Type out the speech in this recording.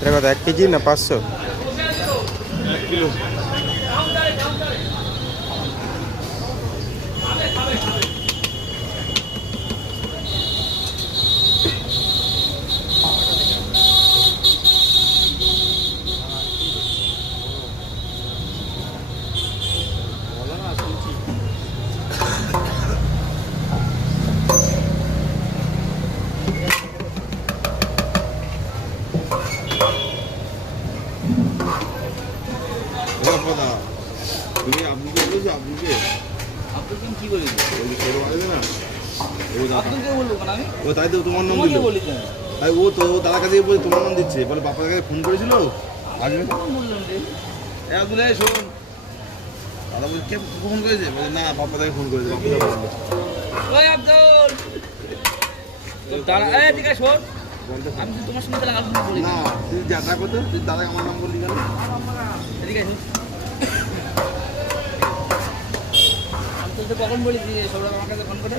এটা কত 1 কেজি না 500? 1 কিলো। তুমি আব্দুলকে বলেছো? আব্দুলকে কি বলি ওই ছোট আছে না, আব্দুলকে বলবো কেন আমি? ও তাই তো তোমার নাম তোমাকে দিল। বলি কেন? তাই ও তো দাদার কাছে বলে তোমার নাম দিচ্ছে, বলে বাপার কাছে ফোন করেছিল আগে। কখন বললাম রে? আব্দুল এই শোন, দাদা বলছে কে ফোন করেছে? বলে না বাপ্পা তাকে ফোন করেছে। বাপ্পা দাদা বললো ওই আব্দুল দাঁড়া, এই ঠিক আছে শোন, আমি তো তোমার সঙ্গে তাহলে আলোচনা করি না, তুই যাত্রা করতে তুই দাদাকে আমার নাম বললি কেন? ঠিক আছে আমি তো কখন বলেছি সৌরভ আমার কাছে ফোন করে